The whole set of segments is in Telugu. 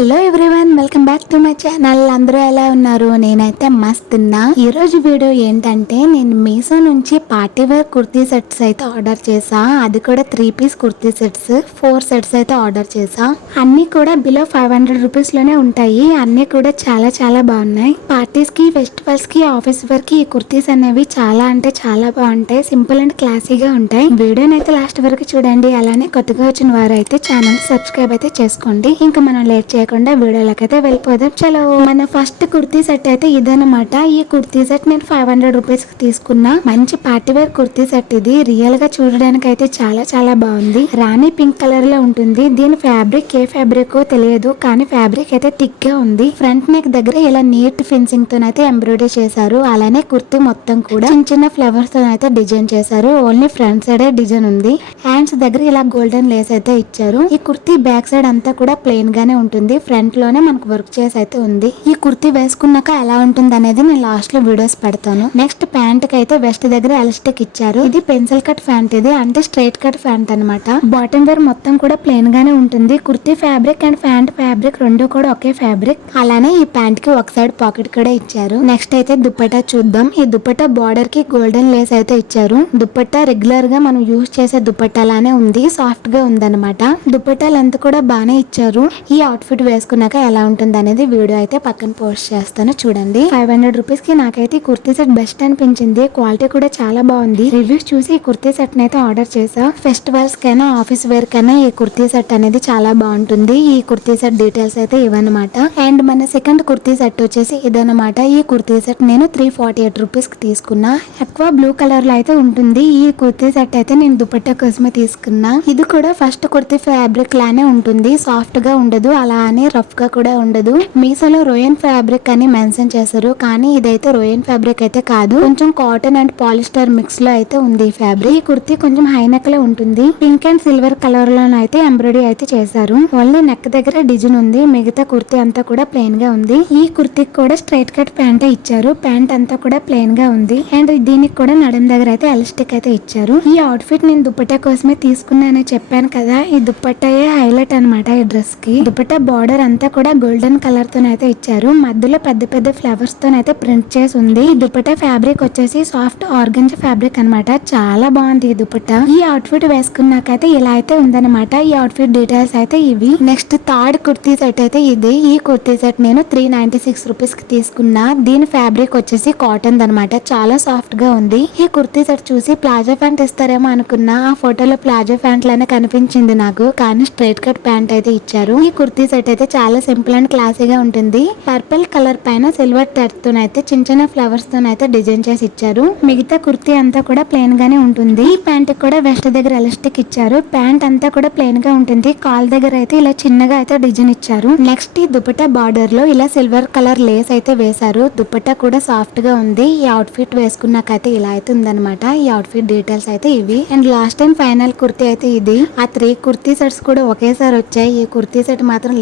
Hello everyone, welcome back to my channel. అందరూ ఎలా ఉన్నారు? నేనైతే మస్త్ ఉన్నా. ఈ రోజు వీడియో ఏంటంటే నేను మీషో నుంచి పార్టీ వేర్ కుర్తీ సెట్స్ అయితే ఆర్డర్ చేసా. అది కూడా 3 పీస్ కుర్తీ సెట్స్ 4 సెట్స్ అయితే ఆర్డర్ చేసా. అన్ని కూడా బిలో 500 రూపీస్ లోనే ఉంటాయి. అన్ని కూడా చాలా చాలా బాగున్నాయి. పార్టీస్ కి, ఫెస్టివల్స్ కి, ఆఫీస్ వేర్ కి ఈ కుర్తీస్ అనేవి చాలా అంటే చాలా బాగుంటాయి. సింపుల్ అండ్ క్లాసీగా ఉంటాయి. వీడియోని అయితే లాస్ట్ వరకు చూడండి. అలానే కొత్తగా వచ్చిన వారు అయితే ఛానల్ సబ్స్క్రైబ్ అయితే చేసుకోండి. ఇంకా మనం లేట్ చేయకుండా వీడియోలోకి అయితే వెళ్ళిపోదాం. చలో, మన ఫస్ట్ కుర్తీ సెట్ అయితే ఇదన్నమాట. ఈ కుర్తీ సెట్ నేను 500 రూపీస్ కి తీసుకున్నా. మంచి పార్టీ వేర్ కుర్తీ సెట్ ఇది. రియల్ గా చూడడానికి అయితే చాలా చాలా బాగుంది. రాణి పింక్ కలర్ లో ఉంటుంది. దీని ఫ్యాబ్రిక్ ఏ ఫ్యాబ్రిక్ తెలియదు, కానీ ఫ్యాబ్రిక్ అయితే థిక్ గా ఉంది. ఫ్రంట్ నెక్ దగ్గర ఇలా నీట్ ఫినిషింగ్ తో అయితే ఎంబ్రాయిడరీ చేశారు. అలానే కుర్తీ మొత్తం కూడా చిన్న చిన్న ఫ్లవర్స్ తో అయితే డిజైన్ చేశారు. ఓన్లీ ఫ్రంట్ సైడ్ డిజైన్ ఉంది. హ్యాండ్స్ దగ్గర ఇలా గోల్డెన్ లేస్ అయితే ఇచ్చారు. ఈ కుర్తీ బ్యాక్ సైడ్ అంతా కూడా ప్లెయిన్ గానే ఉంటుంది. ఫ్రంట్ లోనే మనకు వర్క్ చేసి అయితే ఉంది. ఈ కుర్తీ వేసుకున్నాక ఎలా ఉంటుంది అనేది నేను లాస్ట్ లో వీడియోస్ పెడతాను. నెక్స్ట్ ప్యాంట్ కి అయితే వెస్ట్ దగ్గర ఎలాస్టిక్ ఇచ్చారు. ఇది పెన్సిల్ కట్ ప్యాంట్, ఇది అంటే స్ట్రైట్ కట్ ప్యాంట్ అనమాట. బాటమ్ వేర్ మొత్తం కూడా ప్లెయిన్ గానే ఉంటుంది. Kurti fabric and pant fabric రెండు కూడా ఒకే ఫ్యాబ్రిక్. అలానే ఈ ప్యాంట్ కి ఒక సైడ్ పాకెట్ కూడా ఇచ్చారు. నెక్స్ట్ అయితే దుపట్టా చూద్దాం. ఈ దుపట్టా బార్డర్ కి గోల్డెన్ లేస్ అయితే ఇచ్చారు. దుపట్టా రెగ్యులర్ గా మనం యూజ్ చేసే దుపట్టా లానే ఉంది. సాఫ్ట్ గా ఉందన్నమాట. దుపట్టా లెంత్ కూడా బానే ఇచ్చారు. ఈ అవుట్ఫిట్ వేసుకున్నాక ఎలా ఉంటుంది అనేది వీడియో అయితే పక్కన పోస్ట్ చేస్తాను, చూడండి. 500 రూపీస్ కి నాకైతే ఈ కుర్తీ సెట్ బెస్ట్ అనిపించింది. క్వాలిటీ కూడా చాలా బాగుంది. రివ్యూస్ చూసి ఈ కుర్తీ సెట్ అయితే ఆర్డర్ చేసా. ఫెస్టివల్స్ కైనా, ఆఫీస్ వేర్ కైనా ఈ కుర్తీ సెట్ అనేది చాలా బాగుంటుంది. ఈ కుర్తీ సెట్ డీటెయిల్స్ అయితే ఇవన్నమాట. అండ్ మన సెకండ్ కుర్తీ సెట్ వచ్చేసి ఇదన్నమాట. ఈ కుర్తీ సెట్ నేను 348 రూపీస్ కి తీసుకున్నా. ఎక్కువ బ్లూ కలర్ లో అయితే ఉంటుంది. ఈ కుర్తీ సెట్ అయితే నేను దుపట్టా కోసమే తీసుకున్నా. ఇది కూడా ఫస్ట్ కుర్తీ ఫ్యాబ్రిక్ లానే ఉంటుంది. సాఫ్ట్ గా ఉండదు, అలా అని రఫ్ గా కూడా ఉండదు. మీసోలో రోయన్ ఫ్యాబ్రిక్ అని మెన్షన్ చేశారు, కానీ ఇదైతే రోయన్ ఫ్యాబ్రిక్ అయితే కాదు. కొంచెం కాటన్ అండ్ పాలిస్టర్ మిక్స్ లో అయితే ఉంది ఈ ఫ్యాబ్రిక్. ఈ కుర్తీ కొంచెం హై నెక్ లో ఉంటుంది. పింక్ అండ్ సిల్వర్ కలర్ లో అయితే ఎంబ్రాయిడరీ అయితే చేశారు. ఓన్లీ నెక్ దగ్గర డిజైన్ ఉంది. మిగతా కుర్తీ అంతా కూడా ప్లెయిన్ గా ఉంది. ఈ కుర్తీకి కూడా స్ట్రైట్ కట్ ప్యాంట్ ఇచ్చారు. ప్యాంట్ అంతా కూడా ప్లెయిన్ గా ఉంది. అండ్ దీనికి కూడా నడుం దగ్గర అయితే ఎలాస్టిక్ అయితే ఇచ్చారు. ఈ అవుట్ ఫిట్ నేను దుపట్టా కోసమే తీసుకున్నానని చెప్పాను కదా. ఈ దుపట్టాయే హైలైట్ అనమాట ఈ డ్రెస్ కి. దుపట్టా బార్డర్ అంతా కూడా గోల్డెన్ కలర్ తో అయితే ఇచ్చారు. మధ్యలో పెద్ద పెద్ద ఫ్లవర్స్ తో అయితే ప్రింట్ చేసి ఉంది. ఈ దుపట్టా ఫ్యాబ్రిక్ వచ్చేసి సాఫ్ట్ ఆర్గంజా ఫ్యాబ్రిక్ అనమాట. చాలా బాగుంది ఈ దుపట్టా. ఈ అవుట్ ఫిట్ వేసుకున్నాకైతే ఇలా అయితే ఉందన్నమాట. ఈ అవుట్ ఫిట్ డీటెయిల్స్ అయితే ఇవి. నెక్స్ట్ థర్డ్ కుర్తీ సెట్ అయితే ఇది. ఈ కుర్తీ సెట్ నేను 396 రూపీస్ కి తీసుకున్నా. దీని ఫ్యాబ్రిక్ వచ్చేసి కాటన్ అనమాట. చాలా సాఫ్ట్ గా ఉంది. ఈ కుర్తీ సెట్ చూసి ప్లాజో ప్యాంట్ ఇస్తారేమో అనుకున్నా. ఆ ఫోటోలో ప్లాజో ప్యాంట్ లానే కనిపించింది నాకు, కానీ స్ట్రైట్ కట్ ప్యాంట్ అయితే ఇచ్చారు. ఈ కుర్తీ సెట్ అయితే చాలా సింపుల్ అండ్ క్లాసీగా ఉంటుంది. పర్పుల్ కలర్ పైన సిల్వర్ టెట్ తో అయితే చిన్న చిన్న ఫ్లవర్స్ తో అయితే డిజైన్ చేసి ఇచ్చారు. మిగతా కుర్తీ అంతా కూడా ప్లెయిన్ గానే ఉంటుంది. ఈ ప్యాంట్ కూడా వెస్ట్ దగ్గర ఎలాస్టిక్ ఇచ్చారు. ప్యాంట్ అంతా కూడా ప్లెయిన్ గా ఉంటుంది. కాల్ దగ్గర అయితే ఇలా చిన్నగా అయితే డిజైన్ ఇచ్చారు. నెక్స్ట్ ఈ దుపట్టా బార్డర్ లో ఇలా సిల్వర్ కలర్ లేస్ అయితే వేశారు. దుపట్టా కూడా సాఫ్ట్ గా ఉంది. ఈ అవుట్ ఫిట్ వేసుకున్నాకైతే ఇలా అయితే ఉందన్నమాట. ఈ అవుట్ ఫిట్ డీటెయిల్స్ అయితే ఇవి. And last and final kurti అయితే ఇది. ఆ 3 కుర్తీ సెట్స్ కూడా ఒకేసారి వచ్చాయి. ఈ కుర్తీ సెట్ మాత్రం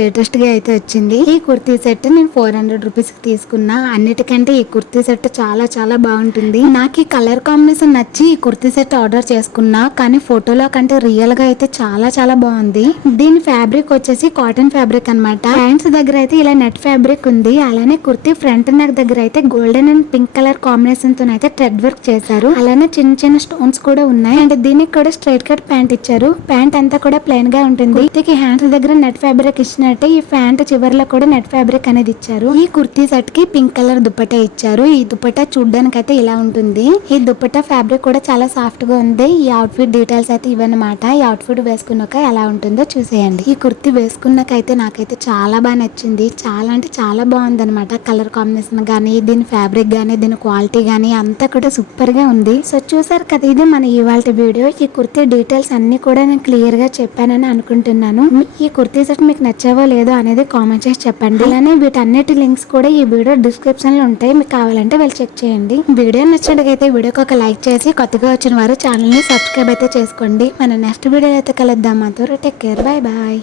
లేటెస్ట్ గా అయితే వచ్చింది. ఈ కుర్తీ సెట్ నేను 400 రూపీస్ కి తీసుకున్నా. అన్నిటికంటే ఈ కుర్తీ సెట్ చాలా చాలా బాగుంటుంది. నాకు ఈ కలర్ కాంబినేషన్ నచ్చి ఈ కుర్తీ సెట్ ఆర్డర్ చేసుకున్నా, కానీ ఫోటోలో కంటే రియల్ గా అయితే చాలా చాలా బాగుంది. దీని ఫ్యాబ్రిక్ వచ్చేసి కాటన్ ఫ్యాబ్రిక్ అనమాట. హ్యాండ్స్ దగ్గర అయితే ఇలా నెట్ ఫ్యాబ్రిక్ ఉంది. అలానే కుర్తీ ఫ్రంట్ నెక్ దగ్గర అయితే golden and pink colour combination తో అయితే థ్రెడ్ వర్క్ చేశారు. అలానే చిన్న చిన్న స్టోన్స్ కూడా ఉన్నాయి. అండ్ దీనికి కూడా స్ట్రైట్ కట్ ప్యాంట్ ఇచ్చారు. ప్యాంట్ అంతా కూడా ప్లెయిన్ గా ఉంటుంది. కుర్తీకి హ్యాండ్స్ దగ్గర నెట్ ఫ్యాబ్రిక్ ఇచ్చినట్టే ఈ ప్యాంట్ చివరిలో కూడా నెట్ ఫ్యాబ్రిక్ అనేది ఇచ్చారు. ఈ కుర్తీ సెట్ కి పింక్ కలర్ దుపట్టా ఇచ్చారు. ఈ దుపట్టా చూడడానికి అయితే ఇలా ఉంటుంది. ఈ దుపట్టా ఫ్యాబ్రిక్ కూడా చాలా సాఫ్ట్ గా ఉంది. ఈ అవుట్ ఫిట్ డీటెయిల్స్ అయితే ఇవన్నమాట. ఈ అవుట్ ఫిట్ వేసుకున్నాక ఎలా ఉంటుందో చూసేయండి. ఈ కుర్తీ వేసుకున్నాకైతే నాకైతే చాలా బాగా నచ్చింది. చాలా అంటే చాలా బాగుంది అనమాట. కలర్ కాంబినేషన్ గానీ, దీని ఫ్యాబ్రిక్ గానీ, దీని క్వాలిటీ గానీ అంతా కూడా సూపర్ గా ఉంది. సో చూసారు కదా, ఇది మన ఇవాల్టి వీడియో. ఈ కుర్తీ డీటెయిల్స్ అన్ని కూడా నేను క్లియర్ గా చెప్పానని అనుకుంటున్నాను. ఈ కుర్తీ సెట్ మీకు నచ్చావో లేదో అనేది కామెంట్ చేసి చెప్పండి. అలానే వీటన్నిటి లింక్స్ కూడా ఈ వీడియో డిస్క్రిప్షన్ లో ఉంటాయి. మీకు కావాలంటే వెళ్ళి చెక్ చేయండి. వీడియో నచ్చినట్లయితే వీడియోకి ఒక లైక్ చేసి, కొత్తగా వచ్చిన వారు ఛానల్ ని సబ్స్క్రైబ్ అయితే చేసుకోండి. మన నెక్స్ట్ వీడియో అయితే కలుద్దాం. Take care, bye bye.